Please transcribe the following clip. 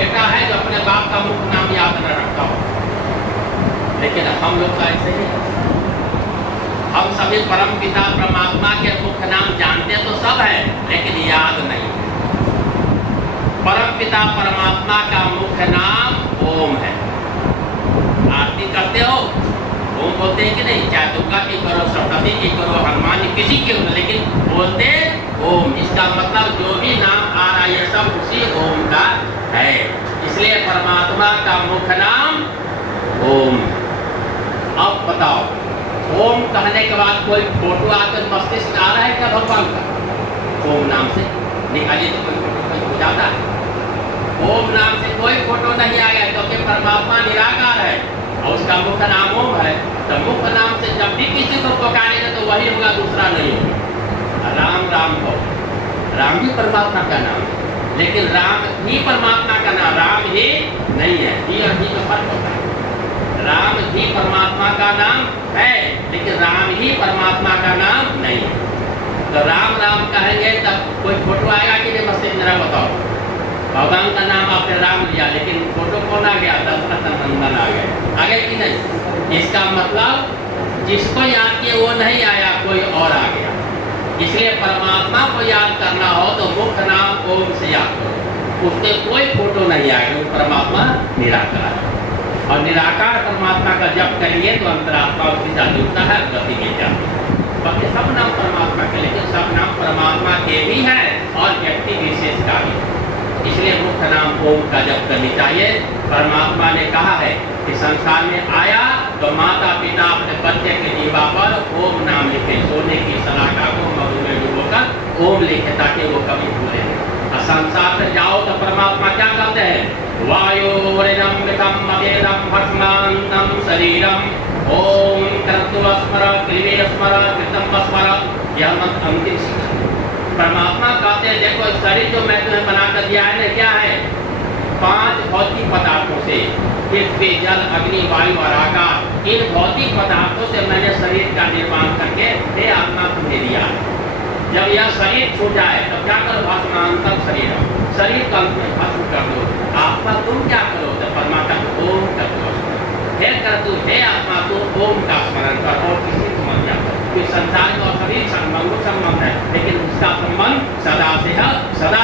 बेटा है जो अपने बाप का मुख्य नाम याद न रखता हो। लेकिन हम लोग का ऐसे ही, हम सभी परम पिता परमात्मा के मुख्य नाम जानते तो सब है, लेकिन याद नहीं। परम पिता परमात्मा का मुख्य नाम ओम है। आरती करते हो ओम बोलते हैं कि नहीं? चाहे दुर्गा की करो, सरस्वती की करो, हनुमान जी किसी की करो, लेकिन बोलते ओम। इसका मतलब जो भी नाम आ रहा है ये सब उसी ओम का है। इसलिए परमात्मा का मुख्य नाम ओम। अब बताओ, ओम कहने के बाद कोई फोटो आकर मस्तिष्क आ रहा है क्या भगवान का? ओम नाम से निकालिए तो कोई फोटो हो जाता है? ओम नाम से कोई फोटो नहीं आया, क्योंकि परमात्मा निराकार है और उसका मुख्य नाम ओम है। तो मुख्य नाम से जब भी किसी को पुकारेगा तो वही होगा, दूसरा नहीं होगा। राम राम हो, राम भी परमात्मा का नाम है, लेकिन राम ही परमात्मा का नाम राम ही नहीं है। ही और ही का फर्क होता है। राम ही परमात्मा का नाम है, लेकिन राम ही परमात्मा का नाम नहीं है। तो राम राम कहेंगे तब कोई फोटो आएगा कि नहीं? मस्तिष्क जरा बताओ। भगवान का नाम आपने राम लिया, लेकिन फोटो कौन आ गया? दशरथ नंदन आ गए। आ गए कि नहीं? इसका मतलब जिसको याद किए वो नहीं आया, कोई और आ गया। इसलिए परमात्मा को याद करना हो तो मुख्य नाम ओम से याद करो, उसके कोई फोटो नहीं आएगा। वो परमात्मा निराकार है और निराकार परमात्मा का जप करेंगे तो अंतरात्मा उसकी जागरूकता है, गति मिल जाती है। बाकी सब नाम परमात्मा के, लेकिन सब नाम परमात्मा के भी हैं और व्यक्ति विशेष का भी। इसलिए मुख्य नाम ओम का जप करनी चाहिए। परमात्मा ने कहा है कि संसार में आया तो माता पिता अपने बच्चे के जीवा पर ओम नाम लिखे, सोने की सलाखा को मधु में डुबोकर ओम लिखे, ताकि वो कभी भूले नहीं। और संसार से जाओ तो परमात्मा क्या कहते हैं? वायोरिदं मृतं मवेदं भस्मान्तं शरीरम ओम कर्तु स्मर कृमे स्मर कृतम स्मर। यह मंत्र अंतिम शिक्षा। परमात्मा कहते हैं देखो शरीर जो मैं तुम्हें बनाकर दिया है ना, क्या है? 5 भौतिक पदार्थों से, पृथ्वी जल अग्नि वायु और आकाश। इन भौतिक पदार्थों से मैंने शरीर का निर्माण करके हे आत्मा तुम्हें दिया। जब यह शरीर छूट जाए तो क्या करो? भस्मांतर शरीर, शरीर का में भस्म कर दो। आत्मा तुम क्या करो? तो परमात्मा ओम कर दो। हे कर तू, हे आत्मा तू ओम का स्मरण कर और किसी को मत जा। संसार का शरीर संबंध है, लेकिन उसका संबंध सदा से है, सदा